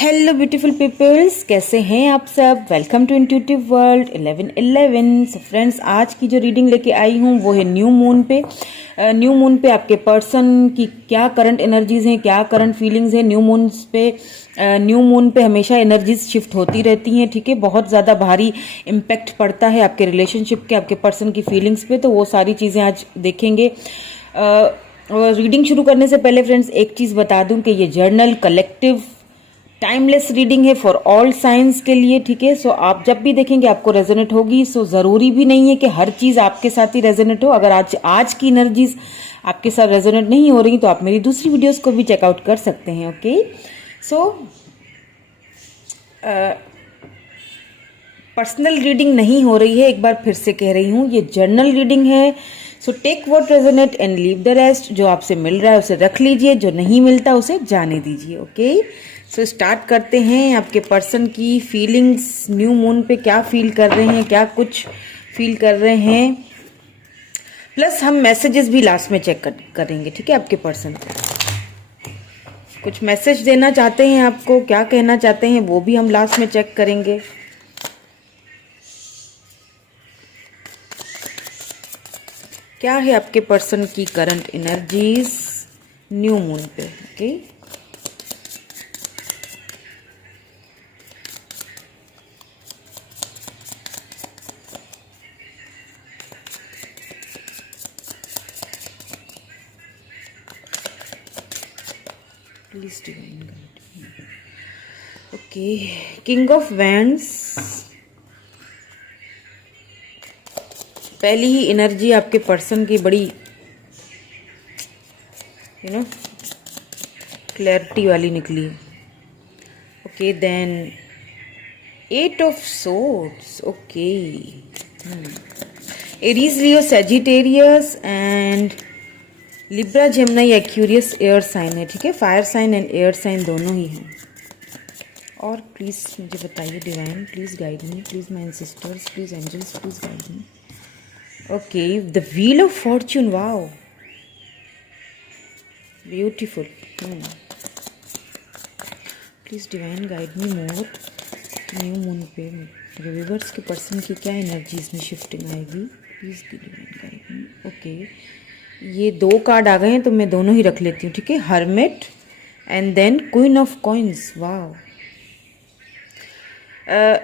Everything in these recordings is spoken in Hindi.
हेलो ब्यूटीफुल पीपल्स, कैसे हैं आप सब। Welcome to intuitive world 1111। So friends, आज की जो रीडिंग लेके आई हूँ वो है न्यू मून पे। न्यू मून पे आपके पर्सन की क्या करंट एनर्जीज हैं, क्या करंट फीलिंग्स हैं न्यू मून पे। न्यू मून पे हमेशा एनर्जीज शिफ्ट होती रहती हैं, ठीक है। बहुत ज़्यादा भारी इम्पैक्ट पड़ता है आपके रिलेशनशिप के, आपके पर्सन की फीलिंग्स पे। तो वो सारी चीज़ें आज देखेंगे। रीडिंग शुरू करने से पहले फ्रेंड्स एक चीज़ बता दूं कि ये जर्नल कलेक्टिव टाइमलेस रीडिंग है फॉर ऑल साइंस के लिए, ठीक है। सो आप जब भी देखेंगे आपको रेजोनेट होगी। सो जरूरी भी नहीं है कि हर चीज आपके साथ ही रेजोनेट हो। अगर आज की एनर्जीज आपके साथ रेजोनेट नहीं हो रही तो आप मेरी दूसरी वीडियोस को भी चेकआउट कर सकते हैं, ओके। सो पर्सनल रीडिंग नहीं हो रही है, एक बार फिर से कह रही हूँ, ये जर्नल रीडिंग है। So take what resonate and leave the rest. जो आपसे मिल रहा है उसे रख लीजिए, जो नहीं मिलता उसे जाने दीजिए, ओके। सो स्टार्ट करते हैं। आपके पर्सन की फीलिंग्स न्यू मून पे क्या फील कर रहे हैं, क्या कुछ फील कर रहे हैं, प्लस हम मैसेजेस भी लास्ट में चेक करेंगे, ठीक है। आपके पर्सन कुछ मैसेज देना चाहते हैं आपको, क्या कहना चाहते हैं वो भी हम लास्ट में चेक करेंगे। क्या है आपके पर्सन की करंट एनर्जीज न्यू मून पे, okay. Please divine guide, okay. King of wands, पहली ही एनर्जी आपके पर्सन की बड़ी क्लैरिटी वाली निकली, okay. Then 8 of swords, okay. Aries, Leo, Sagittarius and Libra, Gemini, Aquarius air sign है, ठीक है। Fire sign and air sign दोनों ही हैं। और प्लीज मुझे बताइए divine, please guide me, please my ancestors, please angels, please guide me, okay. The wheel of fortune, wow beautiful. Please divine guide me more. New moon पे रिवर्स के पर्सन की क्या एनर्जीज में शिफ्टिंग आएगी, please divine guide me, okay. ये 2 कार्ड आ गए हैं तो मैं दोनों ही रख लेती हूँ, ठीक है। Hermit and then queen of coins, wow.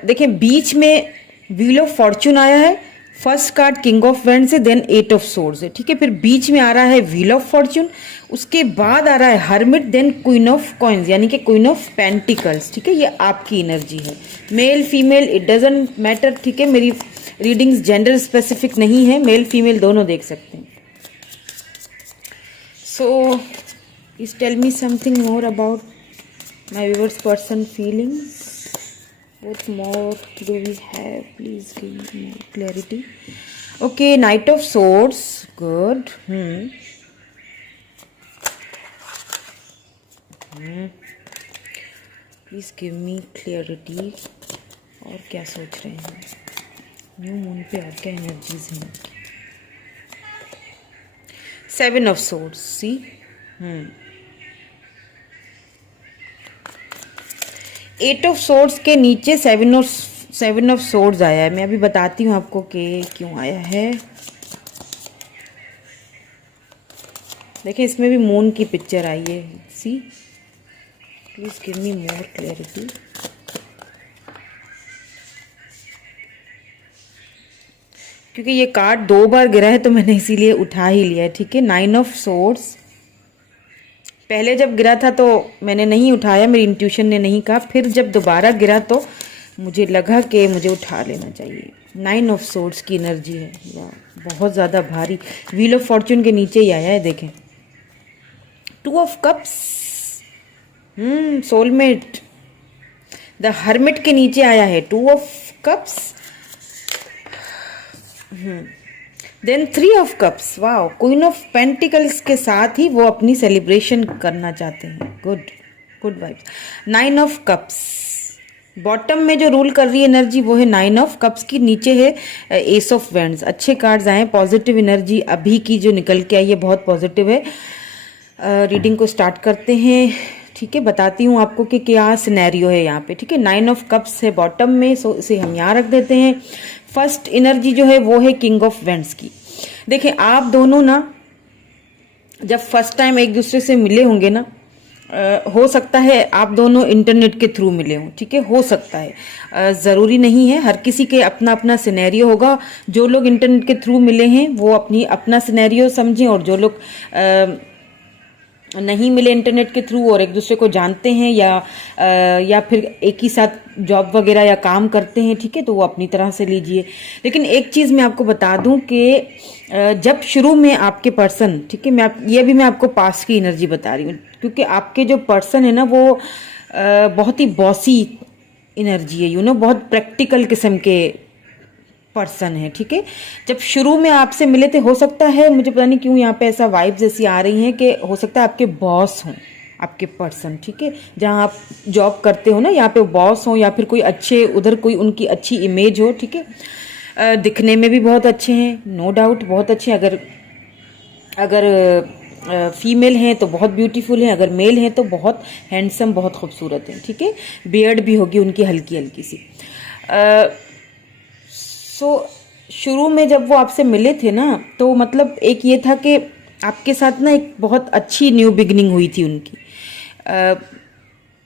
देखिए बीच में व्हील ऑफ फॉर्च्यून आया है, first card king of wands है, देन 8 ऑफ सोर्ड्स है, ठीक है। फिर बीच में आ रहा है व्हील ऑफ फॉर्च्यून, उसके बाद आ रहा है hermit, then queen of coins यानी कि क्वीन ऑफ पेंटिकल्स, ठीक है। ये आपकी एनर्जी है, male female it doesn't matter, ठीक है। मेरी रीडिंग्स जेंडर स्पेसिफिक नहीं है, मेल फीमेल दोनों देख सकते हैं। So please tell me something more about my viewers person feelings. What more do we have? Please give me more clarity. Okay, Knight of Swords, good. Please give me clarity. और क्या सोच रहे हैं न्यू मून पे, और क्या एनर्जीज हैं। 7 of Swords, see? 8 of swords के नीचे 7 ऑफ सोर्ड्स आया है। मैं अभी बताती हूँ आपको कि क्यों आया है। देखें इसमें भी मून की पिक्चर आई है, see. Please give me more clarity. क्योंकि ये कार्ड 2 बार गिरा है तो मैंने इसीलिए उठा ही लिया है, ठीक है। 9 ऑफ सोर्ड्स पहले जब गिरा था तो मैंने नहीं उठाया, मेरी इंट्यूशन ने नहीं कहा। फिर जब दोबारा गिरा तो मुझे लगा कि मुझे उठा लेना चाहिए। 9 ऑफ सोर्ड्स की एनर्जी है, बहुत ज़्यादा भारी। व्हील ऑफ फॉर्च्यून के नीचे ही आया है, देखें। 2 of cups, soulmate. The hermit के नीचे आया है 2 of cups, then 3 of cups, wow. Queen of pentacles के साथ ही वो अपनी सेलिब्रेशन करना चाहते हैं, good good vibes. 9 of cups bottom में जो रूल कर रही है एनर्जी वो है 9 ऑफ कप्स की, नीचे है एस ऑफ वैंड्स। अच्छे कार्ड्स आए, पॉजिटिव एनर्जी अभी की जो निकल के आई है बहुत पॉजिटिव है। रीडिंग को स्टार्ट करते हैं। ठीक है, बताती हूँ आपको कि क्या सिनेरियो है यहाँ पे। ठीक है, 9 ऑफ कप्स है बॉटम में, सो इसे हम यहाँ रख देते हैं। फर्स्ट एनर्जी जो है वो है किंग ऑफ वेंड्स की। देखिए आप दोनों ना जब फर्स्ट टाइम एक दूसरे से मिले होंगे ना, हो सकता है आप दोनों इंटरनेट के थ्रू मिले हों। ठीक है, हो सकता है, ज़रूरी नहीं है, हर किसी के अपना अपना सिनेरियो होगा। जो लोग इंटरनेट के थ्रू मिले हैं वो अपना सिनेरियो समझें, और जो लोग नहीं मिले इंटरनेट के थ्रू और एक दूसरे को जानते हैं या फिर एक ही साथ जॉब वगैरह या काम करते हैं, ठीक है, तो वो अपनी तरह से लीजिए। लेकिन एक चीज़ मैं आपको बता दूं कि जब शुरू में आपके पर्सन, ठीक है, मैं आपको पास की एनर्जी बता रही हूँ, क्योंकि आपके जो पर्सन है ना वो बहुत ही बॉसी एनर्जी है, बहुत प्रैक्टिकल किस्म के पर्सन है। ठीक है, जब शुरू में आपसे मिले थे, हो सकता है, मुझे पता नहीं क्यों यहाँ पे ऐसा वाइब्स ऐसी आ रही हैं कि हो सकता है आपके बॉस हों आपके पर्सन। ठीक है, जहाँ आप जॉब करते हो ना, यहाँ पे बॉस हो या फिर कोई अच्छे उधर कोई उनकी अच्छी इमेज हो। ठीक है, दिखने में भी बहुत अच्छे हैं, नो डाउट बहुत अच्छे हैं। अगर फीमेल हैं तो बहुत ब्यूटीफुल हैं, अगर मेल हैं तो बहुत हैंडसम, बहुत खूबसूरत हैं। ठीक है, बियर्ड भी होगी उनकी हल्की हल्की सी। शुरू में जब वो आपसे मिले थे ना, तो मतलब एक ये था कि आपके साथ ना एक बहुत अच्छी न्यू बिगनिंग हुई थी उनकी,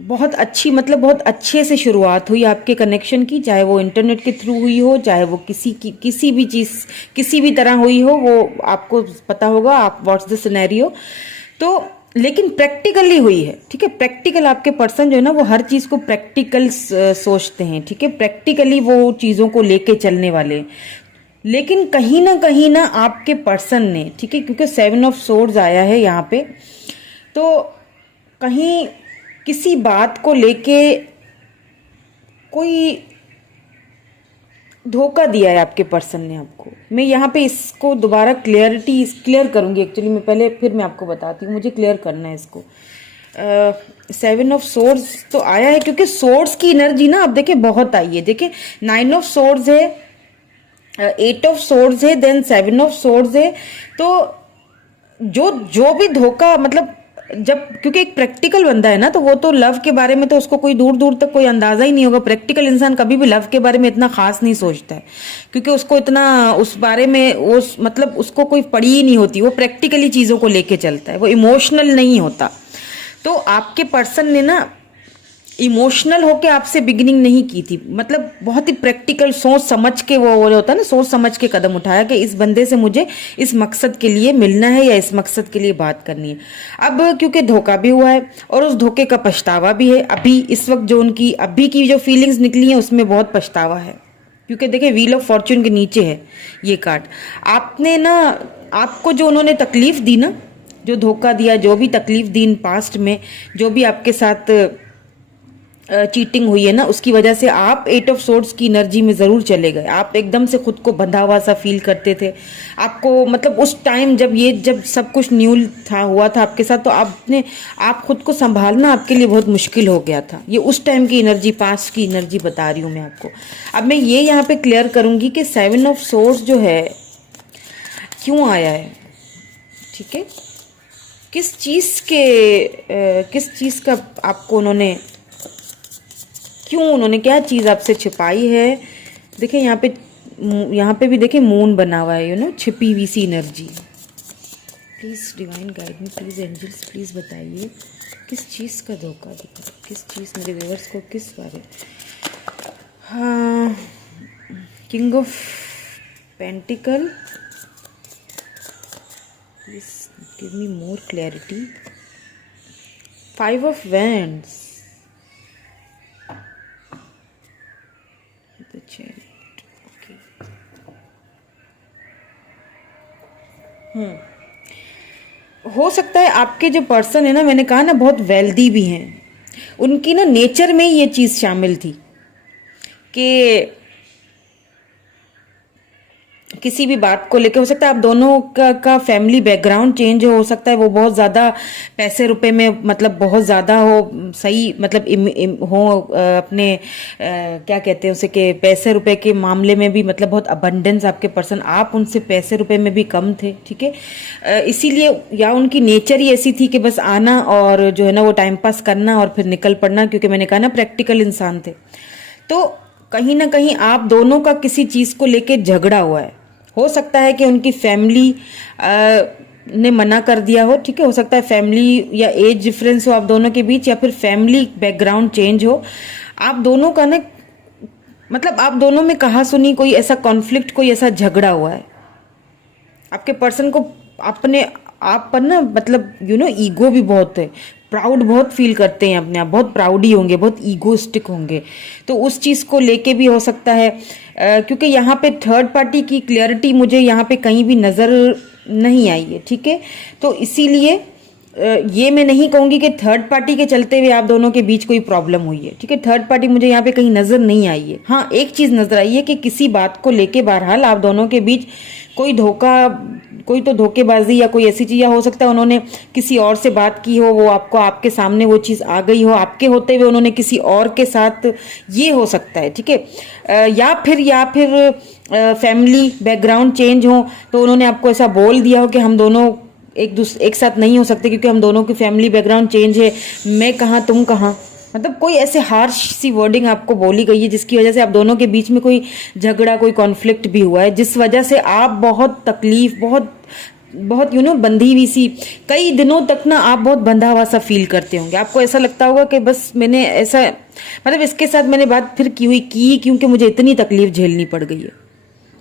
बहुत अच्छी, मतलब बहुत अच्छे से शुरुआत हुई आपके कनेक्शन की, चाहे वो इंटरनेट के थ्रू हुई हो, चाहे वो किसी भी चीज़ किसी भी तरह हुई हो, वो आपको पता होगा, आप व्हाट्स द सिनेरियो। तो लेकिन प्रैक्टिकली हुई है। ठीक है, प्रैक्टिकल आपके पर्सन जो है ना वो हर चीज़ को प्रैक्टिकल सोचते हैं। ठीक है, प्रैक्टिकली वो चीज़ों को लेके चलने वाले हैं। लेकिन कहीं ना आपके पर्सन ने, ठीक है, क्योंकि 7 ऑफ सोर्ड्स आया है यहाँ पे, तो कहीं किसी बात को लेके कोई धोखा दिया है आपके पर्सन ने आपको। मैं यहाँ पे इसको दोबारा क्लियर करूँगी एक्चुअली, मैं पहले फिर मैं आपको बताती हूँ, मुझे क्लियर करना है इसको। 7 ऑफ सोर्ड्स तो आया है, क्योंकि सोर्ड्स की एनर्जी ना आप देखिए बहुत आई है। देखिए 9 ऑफ सोर्ड्स है, 8 ऑफ सोर्ड्स है, देन 7 ऑफ सोर्ड्स है। तो जो भी धोखा, मतलब जब, क्योंकि एक प्रैक्टिकल बंदा है ना, तो वो तो लव के बारे में तो उसको कोई दूर दूर तक कोई अंदाजा ही नहीं होगा। प्रैक्टिकल इंसान कभी भी लव के बारे में इतना खास नहीं सोचता है, क्योंकि उसको इतना उस बारे में मतलब उसको कोई पड़ी ही नहीं होती। वो प्रैक्टिकली चीज़ों को लेके चलता है, वो इमोशनल नहीं होता। तो आपके पर्सन ने ना इमोशनल होके आपसे बिगिनिंग नहीं की थी, मतलब बहुत ही प्रैक्टिकल सोच समझ के, वो होता है ना, सोच समझ के कदम उठाया कि इस बंदे से मुझे इस मकसद के लिए मिलना है या इस मकसद के लिए बात करनी है। अब क्योंकि धोखा भी हुआ है और उस धोखे का पछतावा भी है, अभी इस वक्त जो उनकी अभी की जो फीलिंग्स निकली हैं उसमें बहुत पछतावा है। क्योंकि देखिए व्हील ऑफ फॉर्च्यून के नीचे है ये कार्ड। आपने ना, आपको जो उन्होंने तकलीफ दी ना, जो धोखा दिया, जो भी तकलीफ दी इन पास्ट में, जो भी आपके साथ चीटिंग हुई है ना, उसकी वजह से आप 8 ऑफ सोर्ड्स की एनर्जी में ज़रूर चले गए। आप एकदम से खुद को बंधा हुआ सा फील करते थे। आपको मतलब उस टाइम जब सब कुछ न्यू हुआ था आपके साथ, तो आप खुद को संभालना आपके लिए बहुत मुश्किल हो गया था। ये उस टाइम की एनर्जी, पास्ट की एनर्जी बता रही हूँ मैं आपको। अब मैं ये यहाँ पे क्लियर करूँगी कि 7 ऑफ सोर्ड्स जो है क्यों आया है। ठीक है, किस चीज़ का आपको उन्होंने क्या चीज़ आपसे छिपाई है। देखिए यहाँ पे भी देखिए मून बना हुआ है, छिपी हुई सी energy. Please divine guide me, please angels please बताइए किस चीज़ का धोखा दिखा, किस चीज़ मेरे व्यूअर्स को किस बारे। हाँ, king of pentacle, please give me more clarity. 5 of wands, हो सकता है आपके जो पर्सन है ना, मैंने कहा ना बहुत वेल्दी भी हैं, उनकी ना नेचर में ये चीज़ शामिल थी कि किसी भी बात को लेके, हो सकता है आप दोनों का फैमिली बैकग्राउंड चेंज हो सकता है वो बहुत ज़्यादा पैसे रुपए में मतलब बहुत ज़्यादा हो, सही मतलब हो अपने क्या कहते हैं उसे कि पैसे रुपए के मामले में भी मतलब बहुत अबंडेंस आपके पर्सन, आप उनसे पैसे रुपए में भी कम थे, ठीक है। इसीलिए या उनकी नेचर ही ऐसी थी कि बस आना और जो है ना वो टाइम पास करना और फिर निकल पड़ना, क्योंकि मैंने कहा ना प्रैक्टिकल इंसान थे। तो कहीं ना कहीं आप दोनों का किसी चीज़ को लेके झगड़ा हुआ है। हो सकता है कि उनकी फैमिली ने मना कर दिया हो, ठीक है, हो सकता है फैमिली या एज डिफरेंस हो आप दोनों के बीच, या फिर फैमिली बैकग्राउंड चेंज हो। आप दोनों का ना मतलब आप दोनों में कहा सुनी कोई ऐसा कॉन्फ्लिक्ट, कोई ऐसा झगड़ा हुआ है। आपके पर्सन को अपने आप पर ना मतलब ईगो भी बहुत है, प्राउड बहुत फील करते हैं अपने आप, बहुत प्राउडी होंगे, बहुत ईगोस्टिक होंगे। तो उस चीज़ को लेके भी हो सकता है क्योंकि यहाँ पे थर्ड पार्टी की क्लियरिटी मुझे यहाँ पे कहीं भी नज़र नहीं आई है, ठीक है। तो इसीलिए ये मैं नहीं कहूँगी कि थर्ड पार्टी के चलते हुए आप दोनों के बीच कोई प्रॉब्लम हुई है, ठीक है। थर्ड पार्टी मुझे यहाँ पे कहीं नज़र नहीं आई है। हाँ, एक चीज़ नज़र आई है कि किसी बात को लेके बहरहाल आप दोनों के बीच कोई कोई तो धोखेबाजी या कोई ऐसी चीज़, या हो सकता है उन्होंने किसी और से बात की हो, वो आपको आपके सामने वो चीज़ आ गई हो, आपके होते हुए उन्होंने किसी और के साथ, ये हो सकता है, ठीक है। या फिर फैमिली बैकग्राउंड चेंज हो तो उन्होंने आपको ऐसा बोल दिया हो कि हम दोनों एक साथ नहीं हो सकते क्योंकि हम दोनों की फैमिली बैकग्राउंड चेंज है, मैं कहाँ तुम कहाँ, मतलब कोई ऐसे हार्श सी वर्डिंग आपको बोली गई है जिसकी वजह से आप दोनों के बीच में कोई झगड़ा, कोई कॉन्फ्लिक्ट भी हुआ है, जिस वजह से आप बहुत तकलीफ, बहुत बहुत बंधी हुई सी, कई दिनों तक ना आप बहुत बंधा हुआ सा फील करते होंगे। आपको ऐसा लगता होगा कि बस मैंने ऐसा मतलब इसके साथ मैंने बात फिर की क्योंकि मुझे इतनी तकलीफ झेलनी पड़ गई है।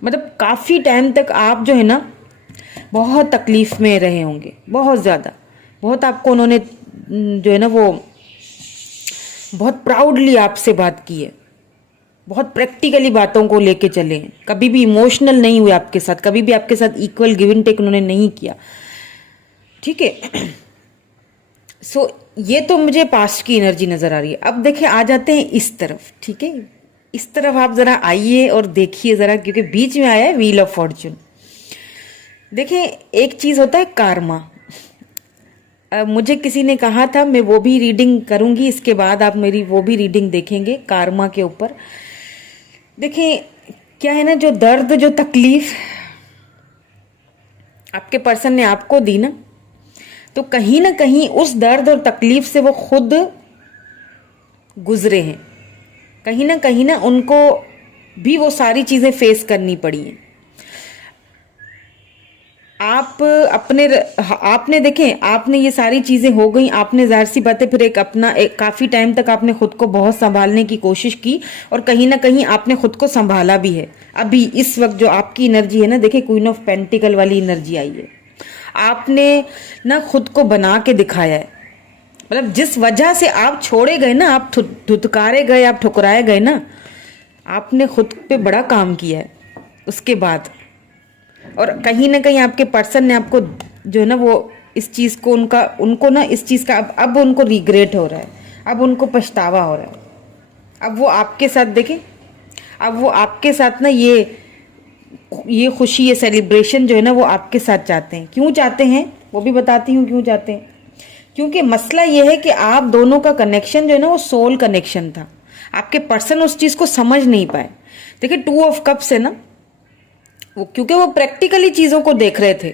मतलब काफ़ी टाइम तक आप जो है ना बहुत तकलीफ में रहे होंगे, बहुत ज़्यादा, बहुत आपको उन्होंने जो है ना वो बहुत प्राउडली आपसे बात की है, बहुत प्रैक्टिकली बातों को लेके चले हैं, कभी भी इमोशनल नहीं हुए आपके साथ, कभी भी आपके साथ इक्वल गिव एंड टेक उन्होंने नहीं किया, ठीक है। सो ये तो मुझे पास्ट की एनर्जी नजर आ रही है। अब देखिए आ जाते हैं इस तरफ, ठीक है, इस तरफ आप जरा आइए और देखिए जरा, क्योंकि बीच में आया है व्हील ऑफ फॉर्च्यून। देखिए एक चीज होता है कार्मा, मुझे किसी ने कहा था, मैं वो भी रीडिंग करूंगी, इसके बाद आप मेरी वो भी रीडिंग देखेंगे कार्मा के ऊपर। देखें क्या है ना, जो दर्द, जो तकलीफ आपके पर्सन ने आपको दी ना, तो कहीं ना कहीं उस दर्द और तकलीफ से वो खुद गुजरे हैं, कहीं ना उनको भी वो सारी चीजें फेस करनी पड़ी हैं। आपने देखें, आपने ये सारी चीजें हो गई, आपने जाहिर सी बातें फिर एक काफी टाइम तक आपने खुद को बहुत संभालने की कोशिश की और कहीं ना कहीं आपने खुद को संभाला भी है। अभी इस वक्त जो आपकी एनर्जी है ना, देखिए क्वीन ऑफ पेंटिकल वाली एनर्जी आई है, आपने ना खुद को बना के दिखाया है। मतलब जिस वजह से आप छोड़े गए ना, आप धुतकारे गए, आप ठुकराए गए ना, आपने खुद पे बड़ा काम किया है उसके बाद। और कहीं ना कहीं आपके पर्सन ने आपको जो है ना वो इस चीज़ को उनको ना इस चीज़ का अब उनको रिग्रेट हो रहा है, अब उनको पछतावा हो रहा है। अब वो आपके साथ देखें, अब वो आपके साथ ना ये खुशी, ये सेलिब्रेशन जो है ना वो आपके साथ चाहते हैं। क्यों चाहते हैं वो भी बताती हूँ क्यों चाहते हैं। क्योंकि मसला ये है कि आप दोनों का कनेक्शन जो है ना वो सोल कनेक्शन था, आपके पर्सन उस चीज़ को समझ नहीं पाए। देखिए 2 ऑफ कप्स है ना, क्योंकि वो प्रैक्टिकली चीज़ों को देख रहे थे,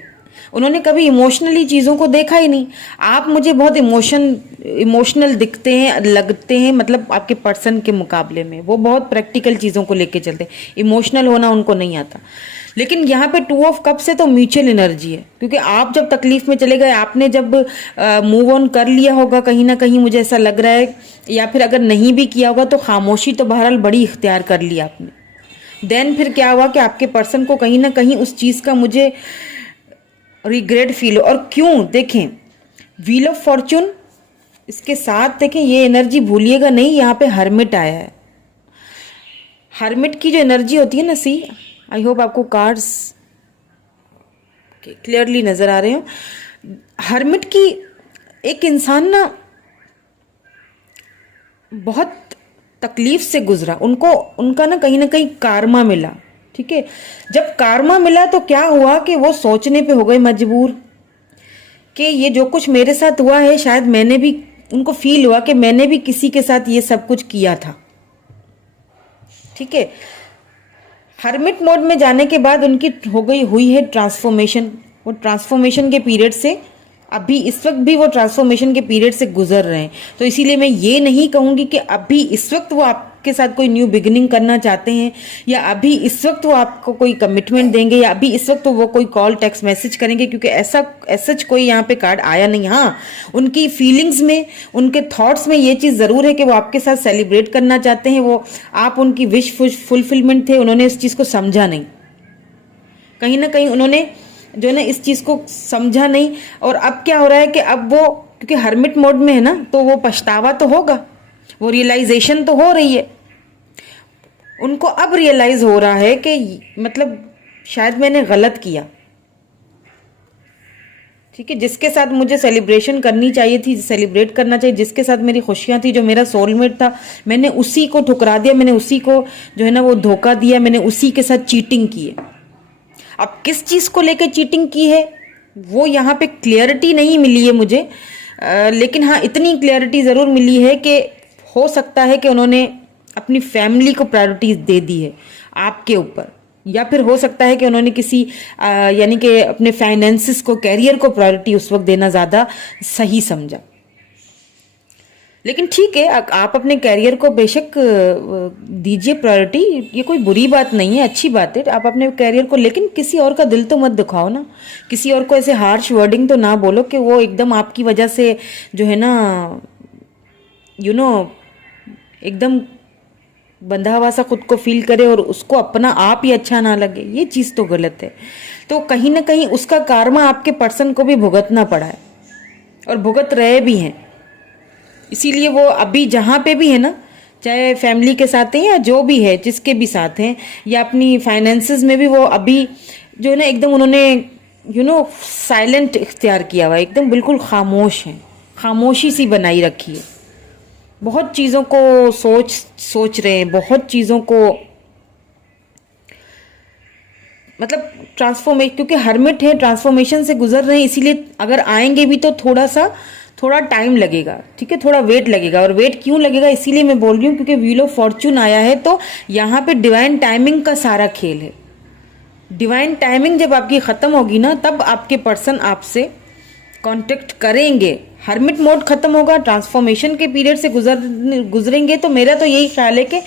उन्होंने कभी इमोशनली चीज़ों को देखा ही नहीं। आप मुझे बहुत इमोशनल दिखते हैं, लगते हैं, मतलब आपके पर्सन के मुकाबले में वो बहुत प्रैक्टिकल चीज़ों को लेके चलते हैं, इमोशनल होना उनको नहीं आता। लेकिन यहाँ पे 2 ऑफ कप से तो म्यूचुअल एनर्जी है, क्योंकि आप जब तकलीफ में चले गए, आपने जब मूव ऑन कर लिया होगा कहीं ना कहीं, मुझे ऐसा लग रहा है, या फिर अगर नहीं भी किया होगा तो खामोशी तो बहरहाल बड़ी इख्तियार कर ली आपने। देन फिर क्या हुआ कि आपके पर्सन को कहीं ना कहीं उस चीज़ का मुझे रिग्रेट फील हो। और क्यों, देखें व्हील ऑफ फॉर्च्यून, इसके साथ देखें ये एनर्जी भूलिएगा नहीं, यहाँ पे हर्मिट आया है। हर्मिट की जो एनर्जी होती है ना, सी आई होप आपको कार्ड्स क्लियरली नजर आ रहे हो। हर्मिट की एक इंसान ना बहुत तकलीफ से गुजरा, उनका ना कहीं कार्मा मिला, ठीक है, जब कार्मा मिला तो क्या हुआ कि वो सोचने पे हो गए मजबूर कि ये जो कुछ मेरे साथ हुआ है शायद मैंने भी, उनको फील हुआ कि मैंने भी किसी के साथ ये सब कुछ किया था। ठीक है, हर्मिट मोड में जाने के बाद उनकी हुई है ट्रांसफॉर्मेशन। वो ट्रांसफॉर्मेशन के पीरियड से अभी इस वक्त भी वो ट्रांसफॉर्मेशन के पीरियड से गुजर रहे हैं। तो इसीलिए मैं ये नहीं कहूंगी कि अभी इस वक्त वो आपके साथ कोई न्यू बिगिनिंग करना चाहते हैं, या अभी इस वक्त वो आपको कोई कमिटमेंट देंगे, या अभी इस वक्त वो कोई कॉल टेक्स्ट मैसेज करेंगे, क्योंकि ऐसा कोई यहाँ पे कार्ड आया नहीं। हाँ, उनकी फीलिंग्स में, उनके थॉट्स में ये चीज़ ज़रूर है कि वो आपके साथ सेलिब्रेट करना चाहते हैं। वो आप उनकी विश फुलफिलमेंट थे, उन्होंने इस चीज़ को समझा नहीं। कहीं ना कहीं उन्होंने जो है ना इस चीज को समझा नहीं। और अब क्या हो रहा है कि अब वो, क्योंकि हर्मिट मोड में है ना, तो वो पछतावा तो होगा, वो रियलाइजेशन तो हो रही है। उनको अब रियलाइज हो रहा है कि मतलब शायद मैंने गलत किया। ठीक है, जिसके साथ मुझे सेलिब्रेशन करनी चाहिए थी, सेलिब्रेट करना चाहिए, जिसके साथ मेरी खुशियां थी, जो मेरा सोलमेट था, मैंने उसी को ठुकरा दिया, मैंने उसी को जो है ना वो धोखा दिया, मैंने उसी के साथ चीटिंग की है। अब किस चीज़ को लेकर चीटिंग की है वो यहाँ पे क्लियरिटी नहीं मिली है मुझे, लेकिन हाँ इतनी क्लियरिटी ज़रूर मिली है कि हो सकता है कि उन्होंने अपनी फैमिली को प्रायोरिटी दे दी है आपके ऊपर, या फिर हो सकता है कि उन्होंने किसी यानी कि अपने फाइनेंसिस को, कैरियर को प्रायोरिटी उस वक्त देना ज़्यादा सही समझा। लेकिन ठीक है, आप अपने कैरियर को बेशक दीजिए प्रायोरिटी, ये कोई बुरी बात नहीं है, अच्छी बात है आप अपने कैरियर को, लेकिन किसी और का दिल तो मत दुखाओ ना। किसी और को ऐसे हार्श वर्डिंग तो ना बोलो कि वो एकदम आपकी वजह से जो है ना एकदम बंधा हुआ सा खुद को फील करे और उसको अपना आप ही अच्छा ना लगे। ये चीज़ तो गलत है। तो कहीं ना कहीं उसका कार्मा आपके पर्सन को भी भुगतना पड़ा है और भुगत रहे भी हैं। इसीलिए वो अभी जहाँ पे भी है ना, चाहे फैमिली के साथ हैं या जो भी है, जिसके भी साथ हैं, या अपनी फाइनेंसेस में भी, वो अभी जो है ना एकदम उन्होंने साइलेंट इख्तियार किया हुआ है, एकदम बिल्कुल खामोश हैं, खामोशी सी बनाई रखी है। बहुत चीज़ों को सोच रहे हैं, बहुत चीज़ों को मतलब ट्रांसफॉर्मेशन, क्योंकि हर्मिट है, ट्रांसफॉर्मेशन से गुजर रहे हैं, इसीलिए अगर आएंगे भी तो थोड़ा टाइम लगेगा। ठीक है, थोड़ा वेट लगेगा। और वेट क्यों लगेगा, इसीलिए मैं बोल रही हूँ क्योंकि व्हील ऑफ फॉर्चून आया है, तो यहाँ पे डिवाइन टाइमिंग का सारा खेल है। डिवाइन टाइमिंग जब आपकी ख़त्म होगी ना, तब आपके पर्सन आपसे कांटेक्ट करेंगे। हर्मिट मोड खत्म होगा, ट्रांसफॉर्मेशन के पीरियड से गुजरेंगे, तो मेरा तो यही ख्याल है कि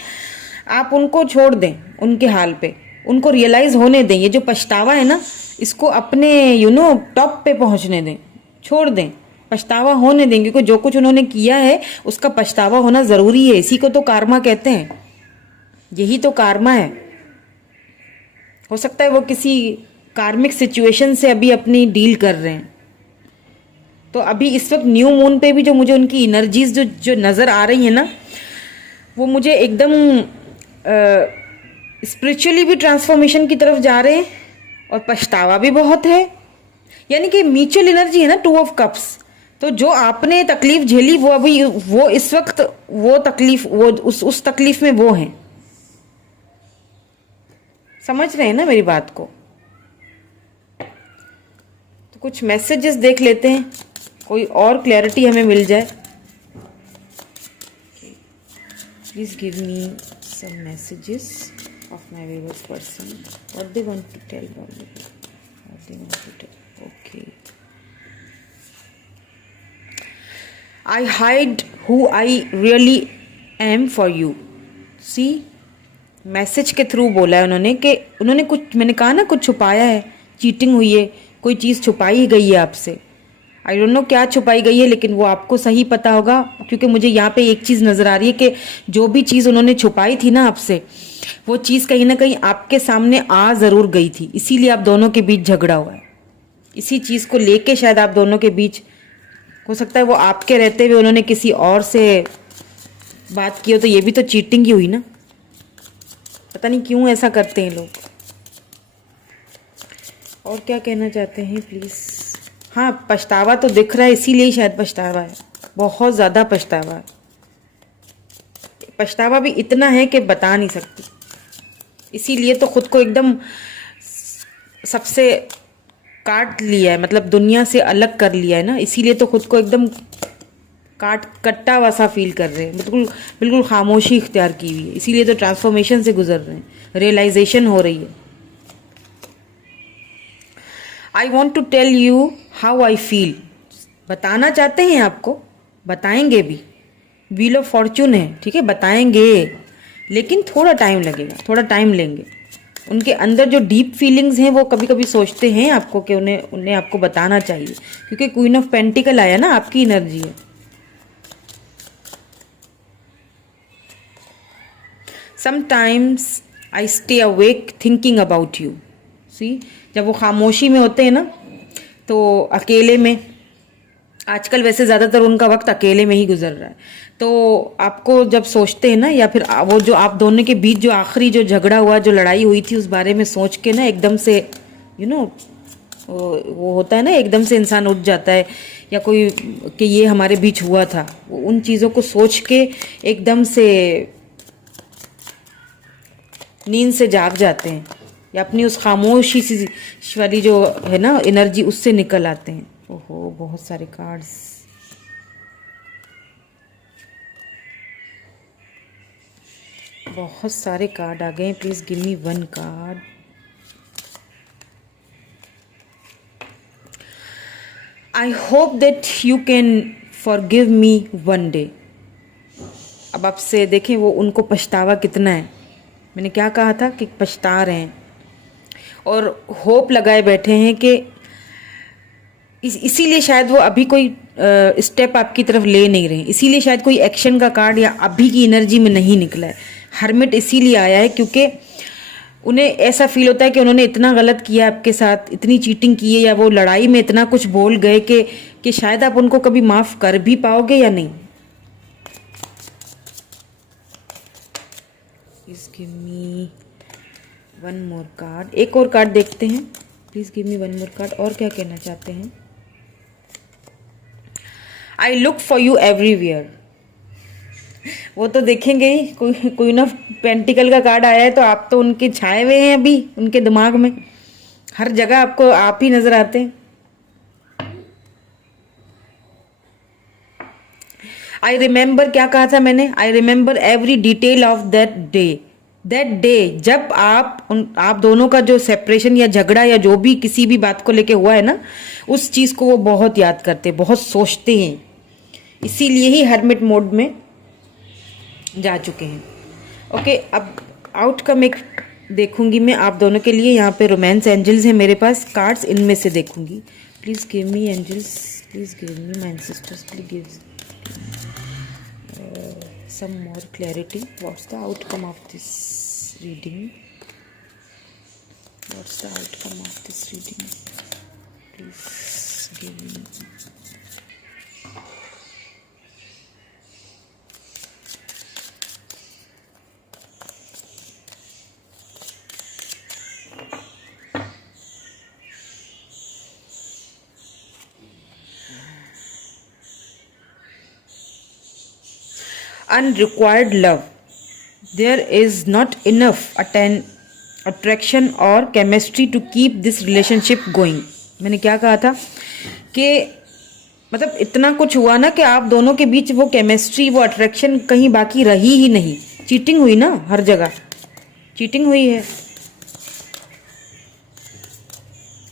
आप उनको छोड़ दें उनके हाल पे, उनको रियलाइज होने दें। ये जो पछतावा है ना, इसको अपने टॉप पे पहुंचने दें, छोड़ दें, पछतावा होने दें, क्योंकि जो कुछ उन्होंने किया है उसका पछतावा होना जरूरी है। इसी को तो कार्मा कहते हैं, यही तो कार्मा है। हो सकता है वो किसी कार्मिक सिचुएशन से अभी अपनी डील कर रहे हैं। तो अभी इस वक्त न्यू मून पे भी जो मुझे उनकी एनर्जीज जो नज़र आ रही है ना, वो मुझे एकदम स्पिरिचुअली भी ट्रांसफॉर्मेशन की तरफ जा रहे हैं और पछतावा भी बहुत है। यानी कि म्यूचुअल एनर्जी है ना, 2 ऑफ कप्स। तो जो आपने तकलीफ झेली वो अभी वो इस वक्त वो तकलीफ, वो उस तकलीफ में वो हैं। समझ रहे हैं ना मेरी बात को? तो कुछ मैसेजेस देख लेते हैं, कोई और क्लैरिटी हमें मिल जाए। Please give me some messages of my viewers person, what they want to tell, what they want to tell. Okay, I hide who I really am for you. See, message के थ्रू बोला है उन्होंने कि उन्होंने कुछ, मैंने कहा ना कुछ छुपाया है, चीटिंग हुई है, कोई चीज़ छुपाई गई है आपसे। आई डोंट नो क्या छुपाई गई है, लेकिन वो आपको सही पता होगा, क्योंकि मुझे यहाँ पे एक चीज़ नज़र आ रही है कि जो भी चीज़ उन्होंने छुपाई थी ना आपसे, वो चीज़ कहीं ना कहीं आपके सामने आ ज़रूर गई थी, इसीलिए आप दोनों के बीच झगड़ा हुआ है। इसी चीज़ को लेके शायद आप दोनों के बीच, हो सकता है वो आपके रहते हुए उन्होंने किसी और से बात की हो, तो ये भी तो चीटिंग ही हुई ना। पता नहीं क्यों ऐसा करते हैं लोग। और क्या कहना चाहते हैं प्लीज़? हाँ, पछतावा तो दिख रहा है, इसीलिए शायद पछतावा है, बहुत ज़्यादा पछतावा है। पछतावा भी इतना है कि बता नहीं सकती। इसीलिए तो खुद को एकदम सबसे काट लिया है, मतलब दुनिया से अलग कर लिया है ना, इसीलिए तो खुद को एकदम कट्टा वसा फील कर रहे हैं, बिल्कुल बिल्कुल खामोशी इख्तियार की हुई है, इसीलिए तो ट्रांसफॉर्मेशन से गुजर रहे हैं, रियलाइजेशन हो रही है। I want to tell you how I feel, बताना चाहते हैं आपको, बताएंगे भी, व्हील ऑफ फॉर्च्यून है, ठीक है, बताएंगे, लेकिन थोड़ा टाइम लगेगा, थोड़ा टाइम लेंगे। उनके अंदर जो डीप फीलिंग्स हैं वो कभी कभी सोचते हैं आपको कि उन्हें उन्हें आपको बताना चाहिए, क्योंकि क्वीन ऑफ पेंटिकल आया ना, आपकी एनर्जी है। Sometimes I stay awake thinking about you. See, जब वो खामोशी में होते हैं ना, तो अकेले में, आजकल वैसे ज़्यादातर उनका वक्त अकेले में ही गुजर रहा है, तो आपको जब सोचते हैं ना, या फिर वो जो आप दोनों के बीच जो आखिरी जो झगड़ा हुआ, जो लड़ाई हुई थी, उस बारे में सोच के ना एकदम से वो होता है ना, एकदम से इंसान उठ जाता है, या कोई कि ये हमारे बीच हुआ था, उन चीज़ों को सोच के एकदम से नींद से जाग जाते हैं, या अपनी उस खामोशी सी वाली जो है ना एनर्जी, उससे निकल आते हैं। ओहो, बहुत सारे कार्ड्स। बहुत सारे कार्ड आ गए, please give me one card. I hope that you can forgive me one day. अब आपसे देखें वो उनको पछतावा कितना है, मैंने क्या कहा था कि पछता रहे हैं और होप लगाए बैठे हैं कि इसीलिए शायद वो अभी कोई स्टेप आपकी तरफ ले नहीं रहे, इसीलिए शायद कोई एक्शन का कार्ड या अभी की एनर्जी में नहीं निकला है। हर्मिट इसीलिए आया है क्योंकि उन्हें ऐसा फील होता है कि उन्होंने इतना गलत किया आपके साथ, इतनी चीटिंग की है, या वो लड़ाई में इतना कुछ बोल गए कि शायद आप उनको कभी माफ़ कर भी पाओगे या नहीं। Please give me one more card. एक और कार्ड देखते हैं, please give me one more card. और क्या कहना चाहते हैं? I look for you everywhere. वो तो देखेंगे ही, क्वीन ऑफ पेंटिकल का कार्ड आया है तो आप तो उनके छाए हुए हैं अभी, उनके दिमाग में हर जगह आपको आप ही नजर आते हैं। आई रिमेंबर, क्या कहा था मैंने? I remember every detail of that day जब आप दोनों का जो सेपरेशन या झगड़ा या जो भी किसी भी बात को लेके हुआ है ना, उस चीज को वो बहुत याद करते, बहुत सोचते हैं, इसीलिए ही हर्मिट मोड में जा चुके हैं। ओके, अब आउटकम एक देखूंगी मैं आप दोनों के लिए। यहाँ पे रोमांस एंजल्स हैं मेरे पास कार्ड्स, इनमें से देखूंगी। Please give me angels, please give me my sisters, please give some more clarity. What's the outcome of this reading? What's the outcome of this reading? Please give me. Unrequired love. There is not enough attraction or chemistry to keep this relationship going. मैंने क्या कहा था कि मतलब इतना कुछ हुआ ना कि आप दोनों के बीच वो केमिस्ट्री, वो अट्रैक्शन कहीं बाकी रही ही नहीं। चीटिंग हुई ना, हर जगह चीटिंग हुई है।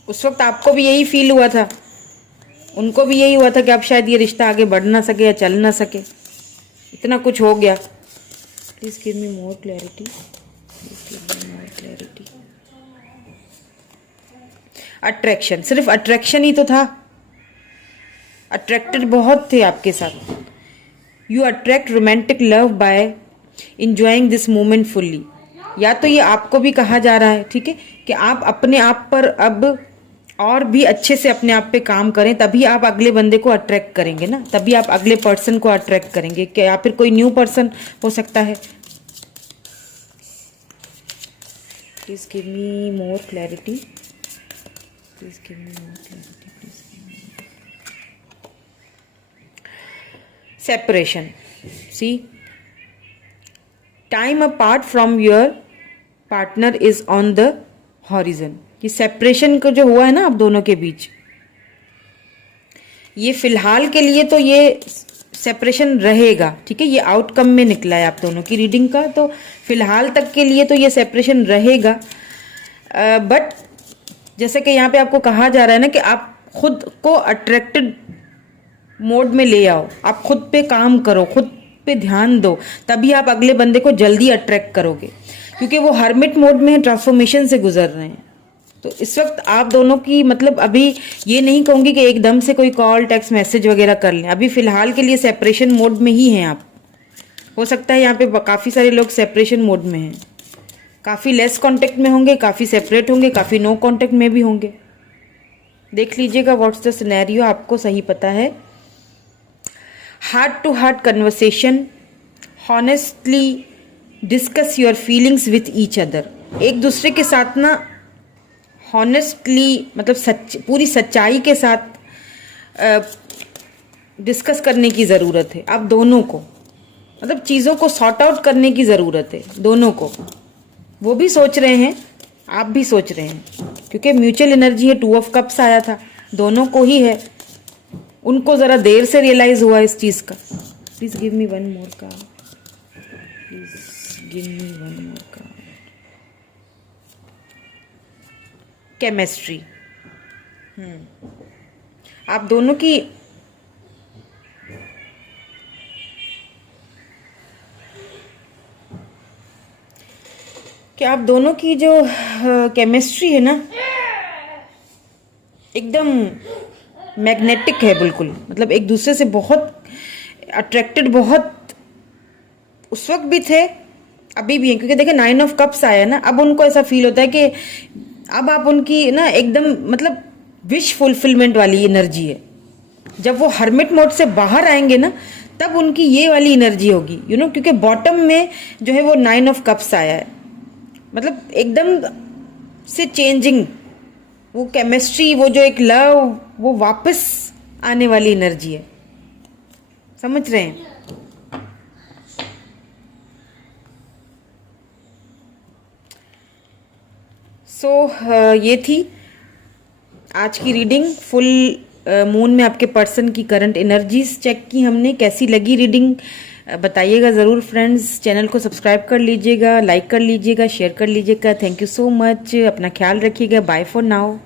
उस वक्त आपको भी यही फील हुआ था, उनको भी यही हुआ था कि अब शायद ये रिश्ता आगे बढ़ ना सके या चल ना सके, इतना कुछ हो गया। Please give me more clarity, please give me more clarity. Attraction, सिर्फ अट्रैक्शन ही तो था, अट्रैक्टेड बहुत थे आपके साथ। You attract romantic love by enjoying this moment fully. या तो ये आपको भी कहा जा रहा है, ठीक है, कि आप अपने आप पर अब और भी अच्छे से अपने आप पे काम करें, तभी आप अगले बंदे को अट्रैक्ट करेंगे ना, तभी आप अगले पर्सन को अट्रैक्ट करेंगे, कि या फिर कोई न्यू पर्सन हो सकता है। Please give me more clarity, please give me more clarity, please give me. Separation, see, time apart from your partner is on the horizon. कि सेपरेशन का जो हुआ है ना आप दोनों के बीच, ये फिलहाल के लिए तो ये सेपरेशन रहेगा, ठीक है। ये आउटकम में निकला है आप दोनों की रीडिंग का, तो फिलहाल तक के लिए तो ये सेपरेशन रहेगा। बट जैसे कि यहाँ पे आपको कहा जा रहा है ना कि आप खुद को अट्रैक्टेड मोड में ले आओ, आप खुद पे काम करो, खुद पे ध्यान दो, तभी आप अगले बंदे को जल्दी अट्रैक्ट करोगे, क्योंकि वो हर्मिट मोड में है, ट्रांसफॉर्मेशन से गुजर रहे हैं। तो इस वक्त आप दोनों की मतलब अभी ये नहीं कहूँगी कि एकदम से कोई कॉल टेक्स्ट मैसेज वगैरह कर लें, अभी फिलहाल के लिए सेपरेशन मोड में ही हैं आप। हो सकता है यहाँ पे काफ़ी सारे लोग सेपरेशन मोड में हैं, काफ़ी लेस कांटेक्ट में होंगे, काफ़ी सेपरेट होंगे, काफ़ी नो कांटेक्ट में भी होंगे। देख लीजिएगा व्हाट्स द सिनेरियो, आपको सही पता है। Heart to heart conversation, honestly discuss your feelings with each other. एक दूसरे के साथ ना हॉनेस्टली मतलब पूरी सच्चाई के साथ डिस्कस करने की ज़रूरत है आप दोनों को, मतलब चीज़ों को सॉर्ट आउट करने की ज़रूरत है दोनों को। वो भी सोच रहे हैं, आप भी सोच रहे हैं, क्योंकि म्यूचुअल एनर्जी है, 2 ऑफ कप्स आया था, दोनों को ही है। उनको ज़रा देर से रियलाइज़ हुआ इस चीज़ का। Please give me one more card, please give me one more card. Chemistry, आप दोनों की आप दोनों की जो केमिस्ट्री है ना एकदम मैग्नेटिक है, बिल्कुल मतलब एक दूसरे से बहुत अट्रैक्टेड, बहुत उस वक्त भी थे, अभी भी है। क्योंकि देखिए 9 ऑफ कप्स आया ना, अब उनको ऐसा फील होता है कि अब आप उनकी ना एकदम मतलब विश फुलफिलमेंट वाली एनर्जी है। जब वो हर्मिट मोड से बाहर आएंगे ना तब उनकी ये वाली एनर्जी होगी, क्योंकि बॉटम में जो है वो 9 ऑफ कप्स आया है, मतलब एकदम से चेंजिंग, वो केमिस्ट्री, वो जो एक लव, वो वापस आने वाली एनर्जी है। समझ रहे हैं? ये थी आज की रीडिंग। फुल मून में आपके पर्सन की करंट एनर्जीज चेक की हमने। कैसी लगी रीडिंग बताइएगा ज़रूर फ्रेंड्स। चैनल को सब्सक्राइब कर लीजिएगा, लाइक कर लीजिएगा, शेयर कर लीजिएगा। Thank you so much. अपना ख्याल रखिएगा। Bye for now.